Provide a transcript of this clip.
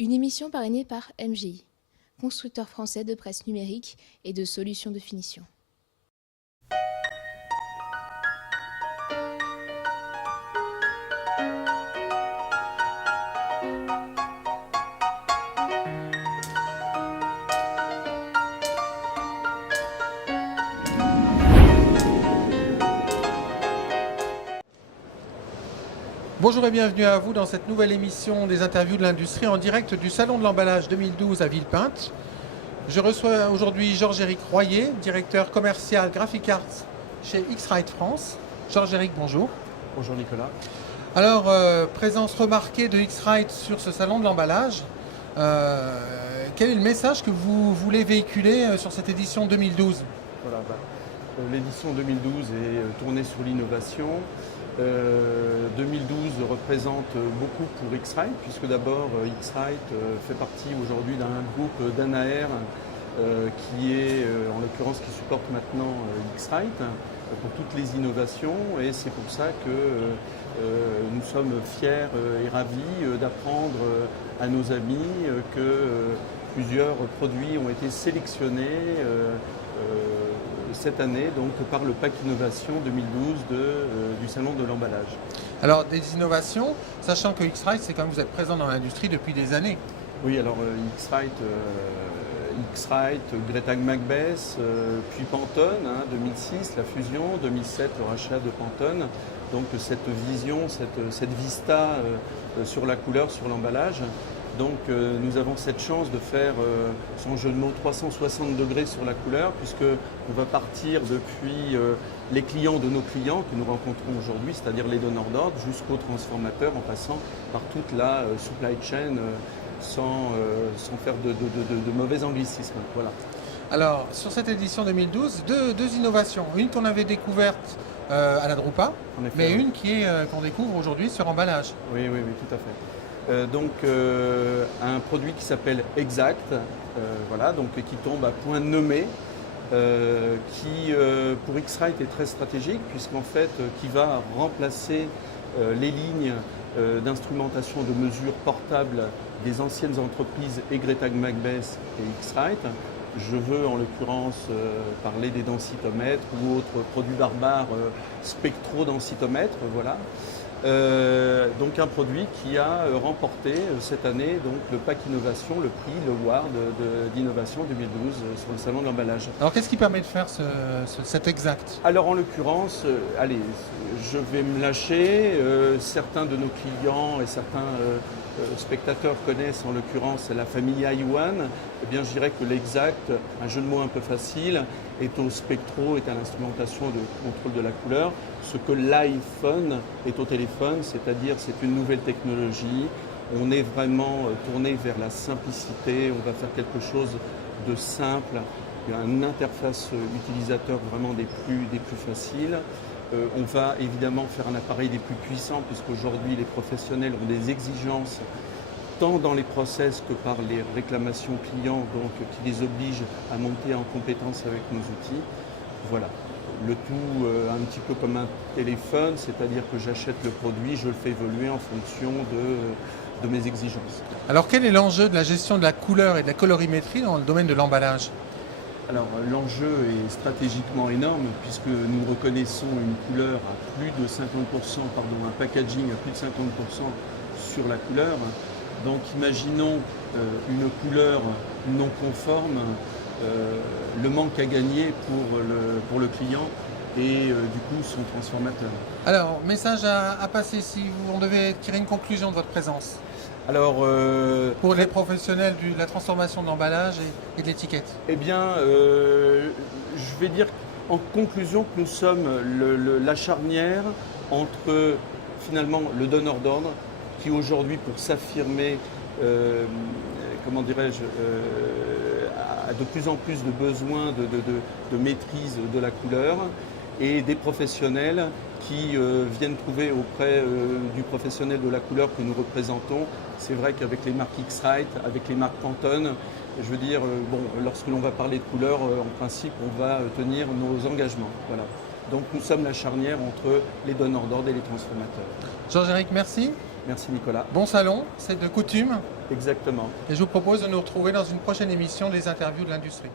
Une émission parrainée par MGI, constructeur français de presse numérique et de solutions de finition. Bonjour et bienvenue à vous dans cette nouvelle émission des interviews de l'industrie en direct du Salon de l'emballage 2012 à Villepinte. Je reçois aujourd'hui Georges-Éric Royer, directeur commercial Graphic Arts chez X-Rite France. Georges-Éric, bonjour. Bonjour Nicolas. Alors, présence remarquée de X-Rite sur ce Salon de l'emballage. Quel est le message que vous voulez véhiculer sur cette édition 2012 ? Voilà, l'édition 2012 est tournée sur l'innovation. 2012 représente beaucoup pour X-Rite, puisque d'abord X-Rite fait partie aujourd'hui d'un groupe Danaher qui est en l'occurrence qui supporte maintenant X-Rite pour toutes les innovations, et c'est pour ça que nous sommes fiers et ravis d'apprendre à nos amis que plusieurs produits ont été sélectionnés cette année donc par le Pack Innovation 2012 du Salon de l'emballage. Alors des innovations, sachant que X-Rite, c'est comme vous êtes présent dans l'industrie depuis des années. Oui, alors X-Rite, Gretag Macbeth, puis Pantone, 2006, la fusion, 2007, le rachat de Pantone. Donc cette vision, cette vista sur la couleur, sur l'emballage. Donc nous avons cette chance de faire, sans jeu de mots, 360 degrés sur la couleur, puisqu'on va partir depuis les clients de nos clients que nous rencontrons aujourd'hui, c'est-à-dire les donneurs d'ordre, jusqu'aux transformateurs, en passant par toute la supply chain, sans faire de mauvais anglicismes. Voilà. Alors, sur cette édition 2012, deux innovations. Une qu'on avait découverte à la Drupa, mais une qu'on découvre aujourd'hui sur emballage. Oui, tout à fait. Un produit qui s'appelle Exact, qui tombe à point nommé, qui pour X-Rite est très stratégique, puisqu'en fait qui va remplacer les lignes d'instrumentation de mesure portable des anciennes entreprises Gretag Macbeth et X-Rite. Je veux en l'occurrence parler des densitomètres ou autres produits barbares spectro-densitomètres, voilà. Donc un produit qui a remporté cette année donc, le Pack Innovation, le prix, le Award d'innovation 2012 sur le Salon de l'emballage. Alors qu'est-ce qui permet de faire cet Exact ? Alors en l'occurrence, je vais me lâcher. Certains de nos clients et certains spectateurs connaissent en l'occurrence la famille i1. Eh bien, je dirais que l'Exact, un jeu de mots un peu facile, est au spectro, est à l'instrumentation de contrôle de la couleur, ce que l'iPhone est au téléphone, c'est-à-dire c'est une nouvelle technologie. On est vraiment tourné vers la simplicité, on va faire quelque chose de simple, il y a une interface utilisateur vraiment des plus faciles. On va évidemment faire un appareil des plus puissants, puisqu'aujourd'hui les professionnels ont des exigences tant dans les process que par les réclamations clients, donc qui les obligent à monter en compétence avec nos outils. Voilà. Le tout un petit peu comme un téléphone, c'est-à-dire que j'achète le produit, je le fais évoluer en fonction de mes exigences. Alors quel est l'enjeu de la gestion de la couleur et de la colorimétrie dans le domaine de l'emballage ? Alors l'enjeu est stratégiquement énorme, puisque nous reconnaissons une couleur à plus de 50%, un packaging à plus de 50% sur la couleur. Donc imaginons une couleur non conforme, le manque à gagner pour le client et du coup son transformateur. Alors, message à passer si on devait tirer une conclusion de votre présence. Alors, pour les professionnels de la transformation de l'emballage et de l'étiquette. Eh bien, je vais dire en conclusion que nous sommes la charnière entre finalement le donneur d'ordre qui aujourd'hui pour s'affirmer, a de plus en plus de besoin de maîtrise de la couleur, et des professionnels qui viennent trouver auprès du professionnel de la couleur que nous représentons. C'est vrai qu'avec les marques X-Rite, avec les marques Pantone, je veux dire, lorsque l'on va parler de couleur, en principe, on va tenir nos engagements. Voilà. Donc nous sommes la charnière entre les donneurs d'ordre et les transformateurs. Georges-Éric, merci. Merci Nicolas. Bon salon, c'est de coutume. Exactement. Et je vous propose de nous retrouver dans une prochaine émission des interviews de l'industrie.